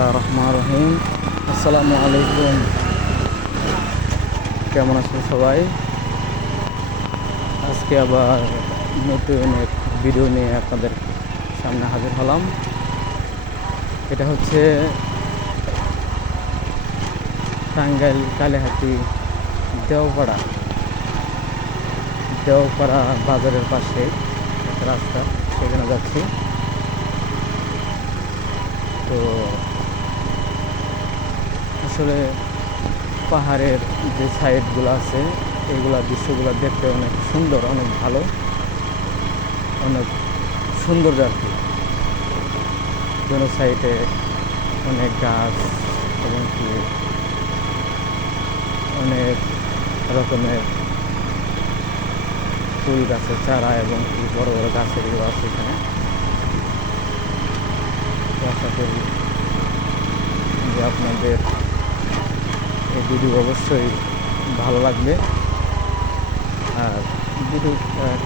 বিসমিল্লাহির রহমানির রহিম। আসসালামু আলাইকুম। কেমন আছেন সবাই? আজকে আবার নতুন এক ভিডিও নিয়ে আপনাদের সামনে হাজির হলাম। এটা হচ্ছে টাঙ্গাইল কালিহাতি দেওপাড়া দেওপাড়া বাজারের পাশে একটা রাস্তা, সেখানে যাচ্ছি। তো আসলে পাহাড়ের যে সাইডগুলো আছে, এইগুলা দৃশ্যগুলো দেখতে অনেক সুন্দর, অনেক ভালো, অনেক সুন্দর আর কি। কোনো সাইডে অনেক গাছ এবং কি অনেক রকমের ফুল গাছের চারা এবং কি বড় বড় গাছের এগুলো আছে এখানে। তো আশা করি যে আপনাদের এই ভিডিও অবশ্যই ভালো লাগবে। আর ভিডিও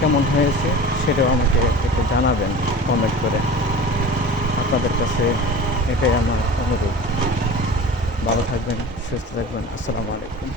কেমন হয়েছে সেটাও আমাকে একটু জানাবেন কমেন্ট করে। আপনাদের কাছে এটাই আমার অনুরোধ। ভালো থাকবেন, সুস্থ থাকবেন। আসসালামু আলাইকুম।